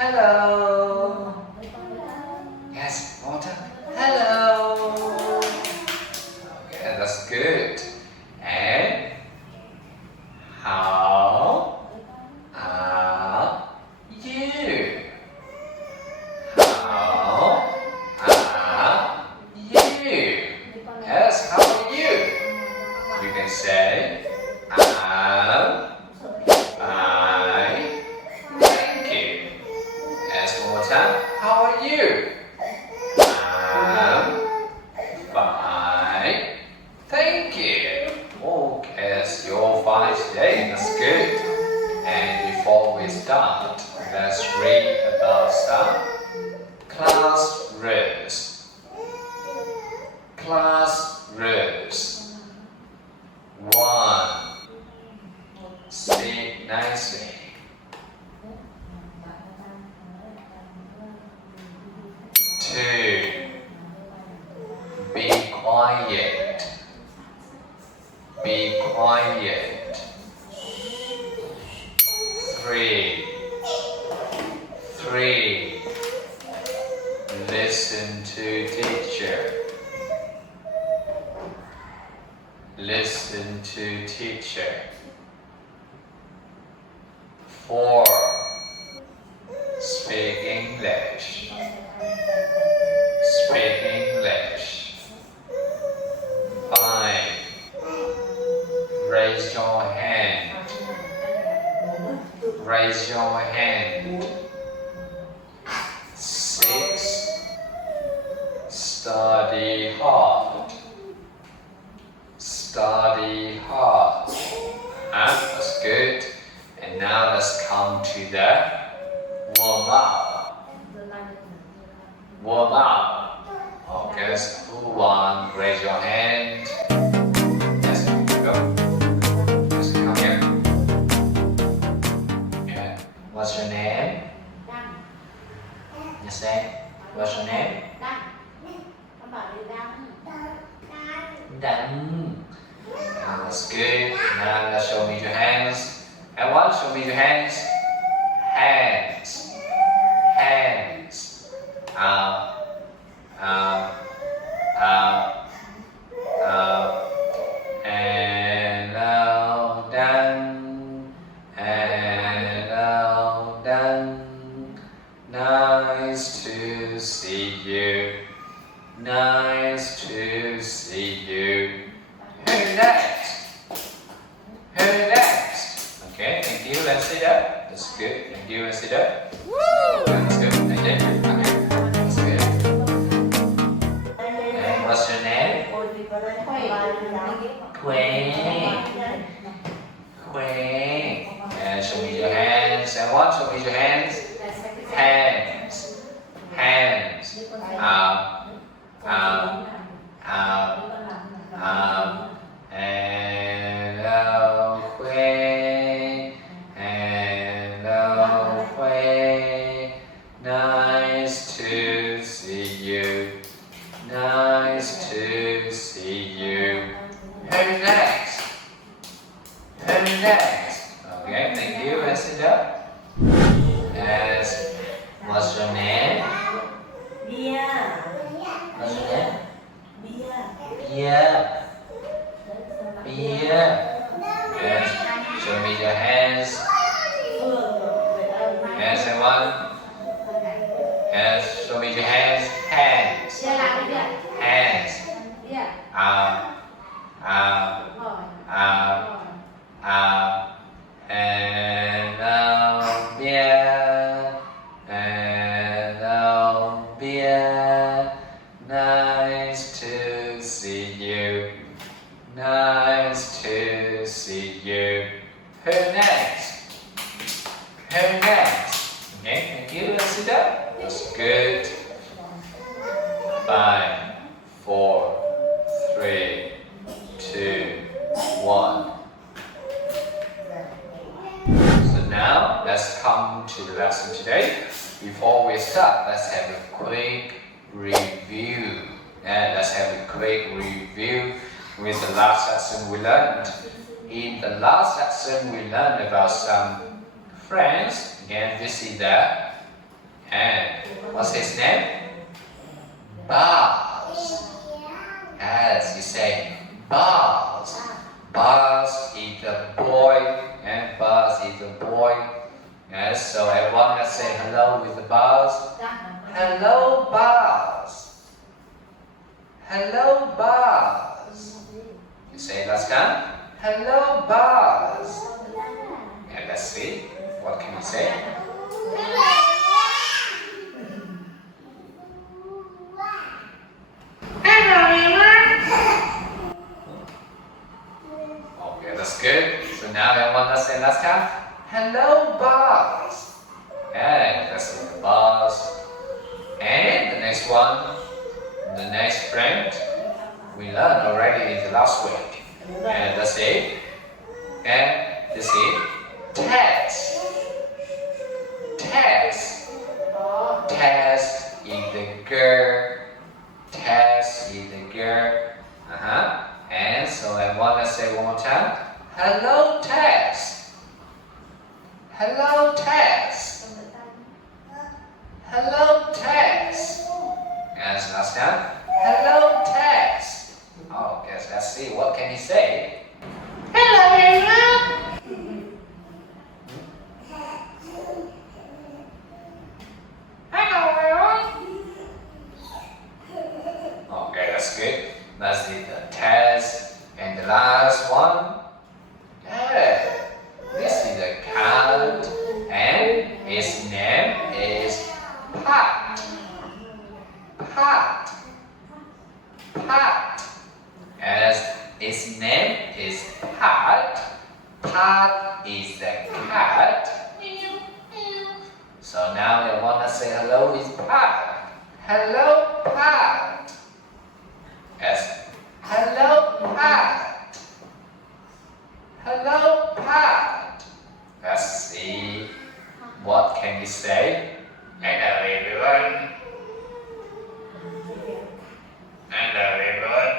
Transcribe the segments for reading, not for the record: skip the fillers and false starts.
Hello. Yes, one more time. Hello. Okay, that's good. And how are you? How are you? Yes, how are you? You can say I'm fine. Thank you. Yes, one more time. How are you? I'm fine. Thank you. Oh, yes, you're fine today. That's good. And before we start, let's read about some class rules. Class rules. 1. Speak nicely. 2. Be quiet. Be quiet. 3. Listen to teacher. Listen to teacher. 4. Speak English. Speak English. 5. Raise your hand. Raise your hand. 6. Study hard. Study hard. That's good. And now let's come to the warm up. Warm up. Okay, so who won? Raise your hand. Yes, go. Just come here. Yeah. What's your name? You say, what's your name? Dan. That's good. Now let's show me your hands. Everyone, show me your hands. Hands. Hands. Up. Up. Up. Up. And down. And down. Nice to see you. Nice to see you. Who next? Who next? Okay, thank you. Let's sit up. That's good. Thank you. Let's sit up. That's good. Thank you. Okay, that's good. And what's your name? Queen. Queen. And show me your hands. And what? Show me your hands. Hands. Hands. Up. Up. Up. Up. And away. And away. Nice to see you. Nice to see you. Who next? Who next? Okay, thank you. Let's sit up. Yes. What's your name? What's your name? Beer. Beer. Yes. Show me your hands. Yes, everyone. Yes. Show me your hands. Hands. Hands. Up. Up. Up. Up. And down. Beer. And down. Beer. Nice to see you. Nice to see you. Who next? Who next? Okay, thank you. Let's sit up. That's good. 5, 4, 3, 2, 1. So now let's come to the lesson today. Before we start, let's have a quick review. And let's have a quick review with the last lesson we learned. In the last lesson we learned about some friends. Again, this is the And what's his name? Buzz. Yes, you say Buzz. Buzz is a boy, and Buzz is a boy. Yes, so everyone let's say hello with Buzz. Hello, Buzz. Hello, Buzz. You say last time. Hello, Buzz. And let's see. What can you say? Okay, that's good. So now everyone let's say last time. Hello, Buzz. And let's say the Buzz. And the next one, the next friend, we learned already in the last week. And let's see. And let's see. Tess. Tess. Tess is the girl. Tess is the girl. And so everyone let's say one more time. Hello, Tess. Hello, Tess. Hello, Tess. And last time. Hello, Tess. Oh, yes, let's see. What can he say? Hello, everyone. Hello, everyone. Okay, that's good. Let's see the Tess. And the last one. Yeah, this is a cat. And its name is Pat. Pat. Pat. As its name is Pat. Pat is the cat. So now I want to say hello with Pat. Hello, Pat. Yes. Hello, Pat. Hello, Pat. Let's see. What can you say? Hello, everyone. Hello, everyone.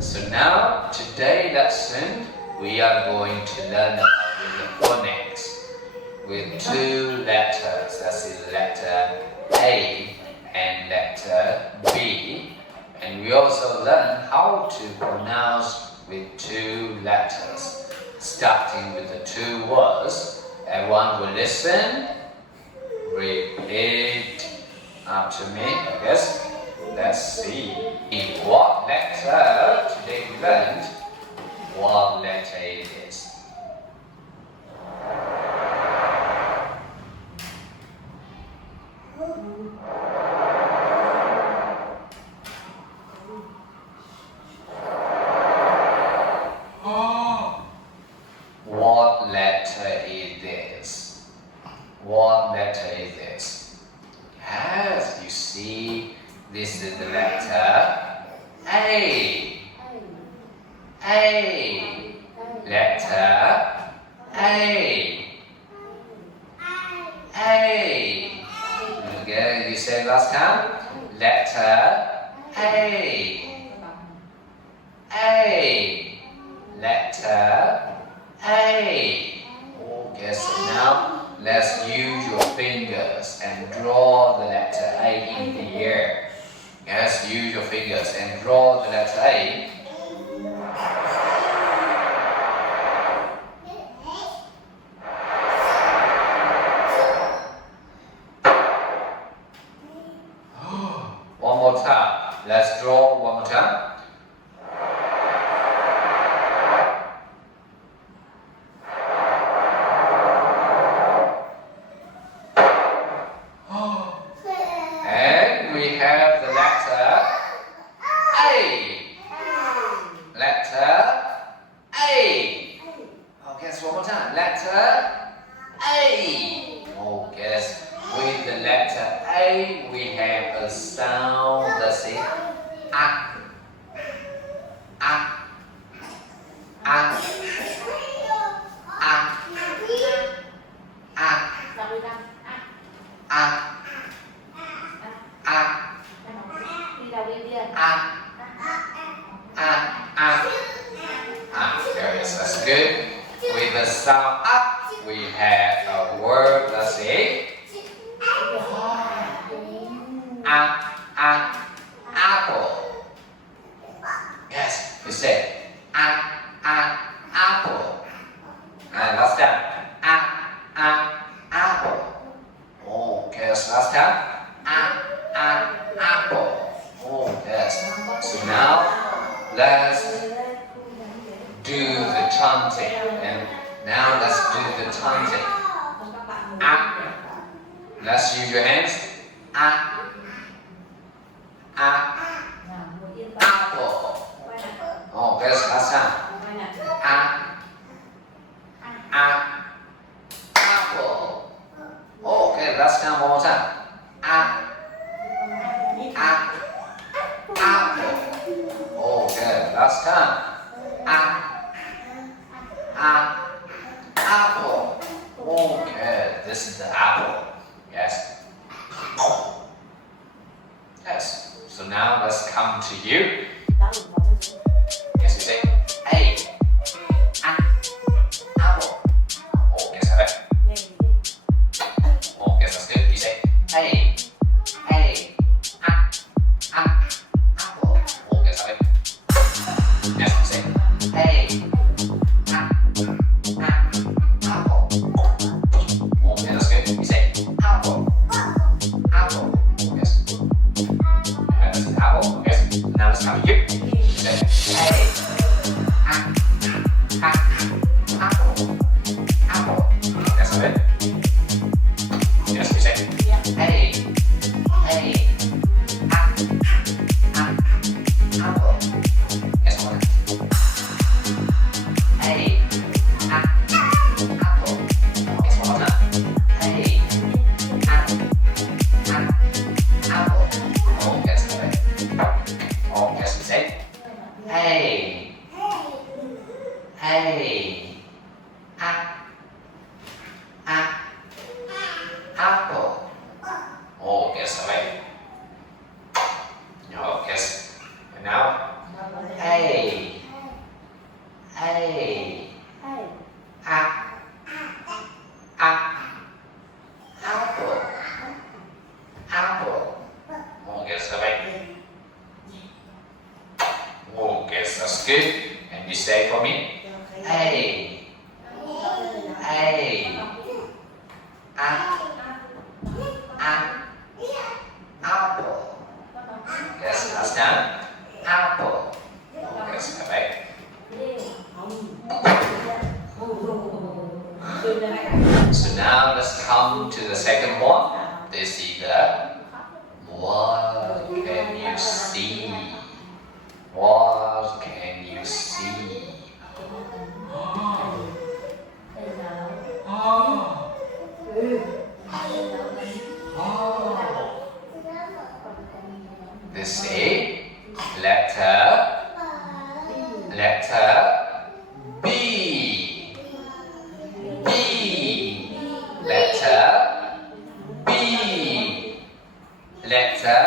So now, today's lesson, we are going to learn about the phonics with two letters. That's the letter A and letter B. And we also learn how to pronounce with two letters, starting with the two words. Everyone will listen, repeat after me. Yes, let's see. What letter today we learned? What letter it is? What letter is this? What letter is this? Yes, you see, this is the letter A. A. Letter A. A. Okay, you said last time? Letter A. A. Letter A. Okay, so now let's use your fingers and draw the letter A in the air. Yes, use your fingers and draw the letter A. One more time. Let's draw one more time. And we have the letter A. Letter A. Okay, so one more time. Letter A. Okay, with the letter A, we have a sound. Let's see. A. A. A. A. A. A. Yes, that's good. With the sound up, we have a word. Let's use your hands. Apple. Oh, that's last time. Apple. Okay, last time one more time. Apple. Okay, last time. Apple. Okay, this is the apple. Yes. Yes. So now let's come to you. Yes, you say A. Apple. Oh, yes, have it. Oh, yes, that's good. You say A. Apple. Oh, yes, have it. Yes, you say A. Apple. Oh, yeah, that's good. You say apple. Apple. Oh, yes. That's the apple. Yes. Now let's come to you. You say A. Apple. Apple. Yes, have it. Yes, you say A. Apple. Yes, one. A. Apple. Yes, one more time. A. Apple. Oh, yes, correct. Oh, yes, we say A. Apple. Oh, yes, correct. Oh, yes. And now A. Apple. Apple. Oh, yes, correct. Oh, yes, that's good. And you say for me, A. Apple. Yes, last time. Apple. Oh, yes, correct. So now let's come to the second one. This is the what can you see? What can you see? This is letter B. Letter B. Letter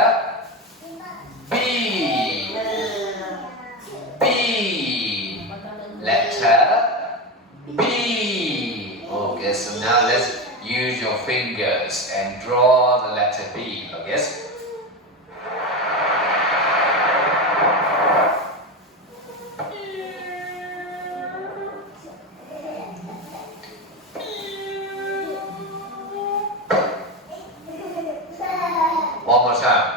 B. Letter B. Okay, so now let's use your fingers and draw the letter B. Okay. One more time.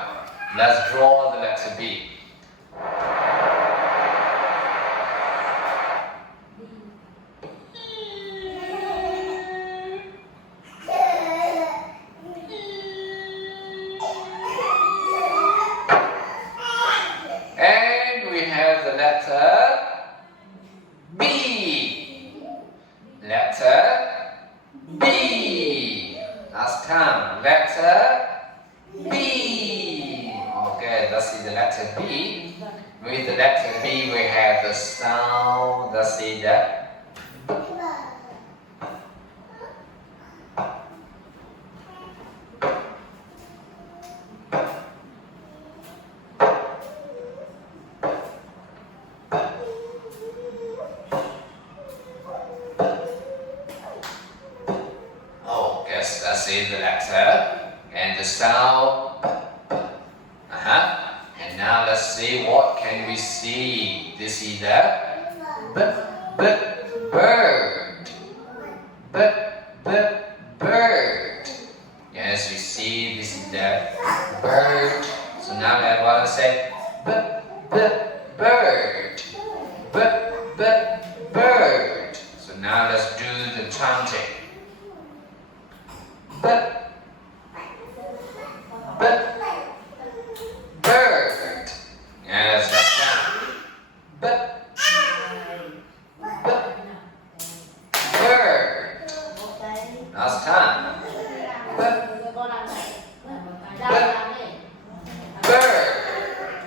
Let's draw the letter B. And we have the letter B. Letter B. Last time. Letter B. Okay, let's see the letter B. With the letter B, we have the sound. Let's see that. Oh, yes, let's see the letter and the sound. And now let's see what can we see. This is the bird. Bird. Yes, we see this is the bird. So now everyone say bird. Bird. So now let's do the chanting. bird. Yes, that's down. Bird. Last time. Bird.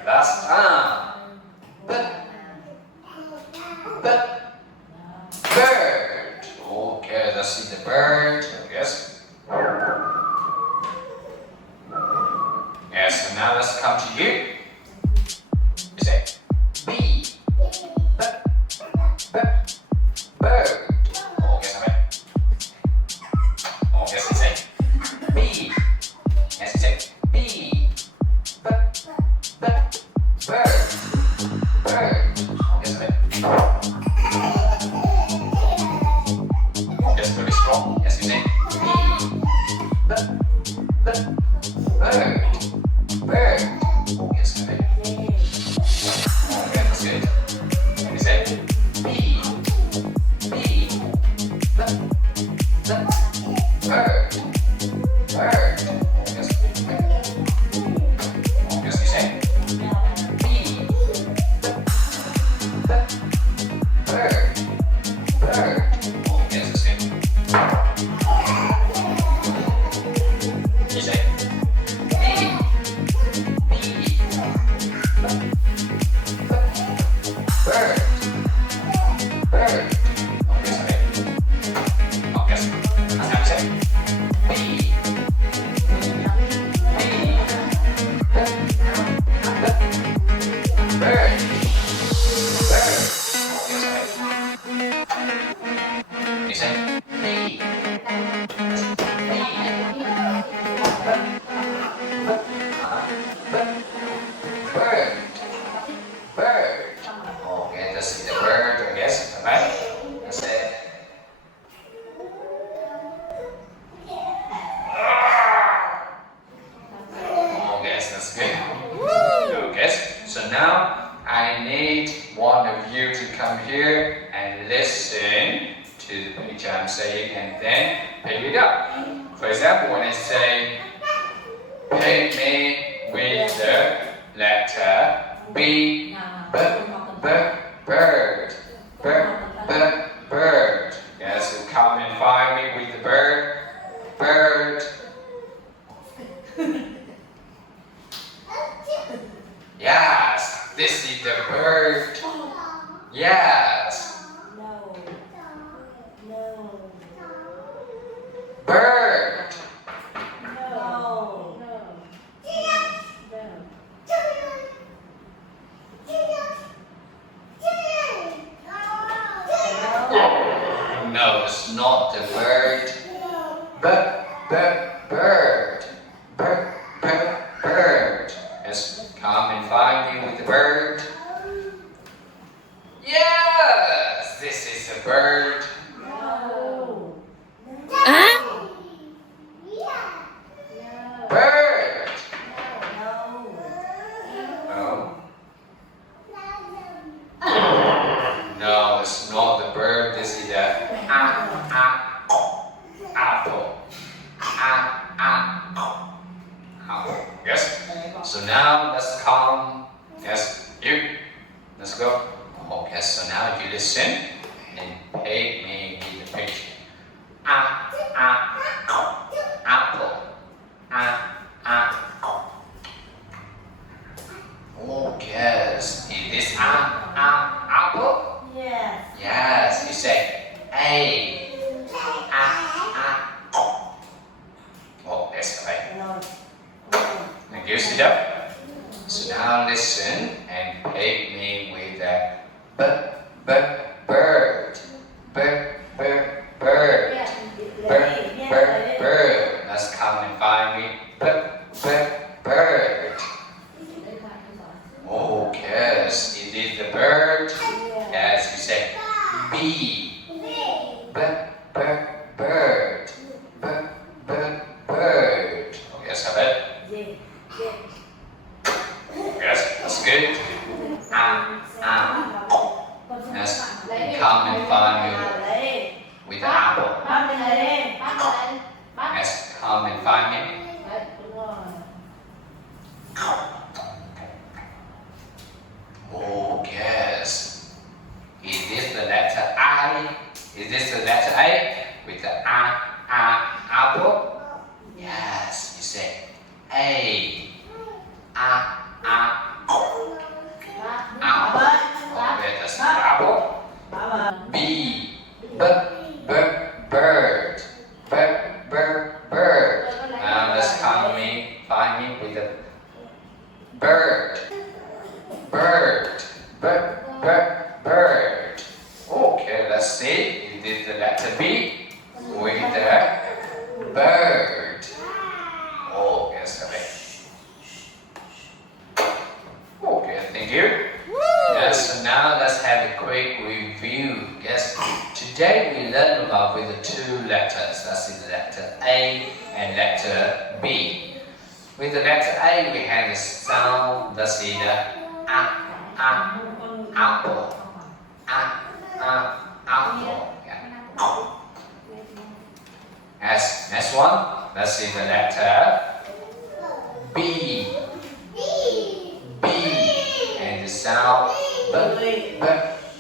Last time. Bird. Okay, let's see the bird. Yes. Yes, so now let's come to you. You say bee. Bird. Oh, yes, okay. Oh, yes, you say bee. Yes, you say bee. Bird. Bird. Yes, okay. Yes, very strong. Yes, you say bee. Bird. Bird. Oh, yes, okay. Okay, that's good. You say bee. Bird. Bird. Yes, okay. Oh, yes, you say bee. Bird. Oh, yes, that's good. You say bee. Bird. Oh, yes, okay. Oh, yes. That's how you say bee. Bird. You say bee. Bird. Okay, let's see the bird. Yes, alright. Let's say okay, that's good. Okay, so now I need one of you to come here and listen to the picture I'm saying and then pick it up. For example, when I say paint me with the letter B, bird. Yes, so come and find me with the bird. Yes, this is the bird. Yes. Bird. No, it's not the bird. Bird. Yes, come and find me with the bird. Yes, this is a bird. Bird. No, it's not the bird. This is the apple. Apple. Yes. So now let's come. Yes, you. Let's go. Okay. So now you listen and pay me with the picture. Apple. Oh yes. Is this apple? Yes. You say A. Oh, that's right. Now you sit up. So now listen and pay me with the bird. Let's come and find me. Bird. Oh, yes. It is the bird. Yes, you say bee. Bird. Oh, yes, have it. Yes, that's good. Yes, come and find me with the apple. Yes, come find me. Oh, yes. Is this the letter I? Is this the letter A with the apple? Yes, you say A. Apple. Okay, that's the apple. B. Bird. Bird. Now let's find me with the bird. Bird. Okay, let's see. Is this the letter B with the bird? Oh, yes, okay. Okay, thank you. Yes, so now let's have a quick review. Yes, today we learned about with the two letters. That's the letter A and letter B. With the letter A, we have the sound. Let's see the apple. Apple. Yeah. Next one. Let's see the letter B. And the sound bird.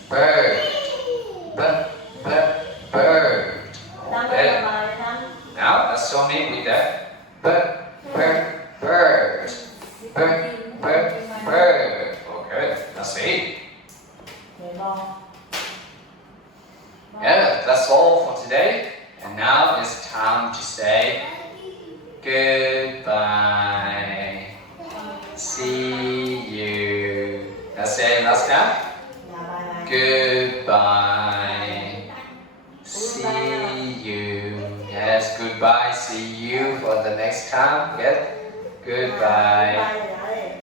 Bird. Okay. Now let's show me with the bird. Okay, let's see. Yeah, that's all for today. And now it's time to say goodbye. See you. Let's say it last time. Goodbye. See you. Yes, goodbye. See you for the next time. Yes. Goodbye.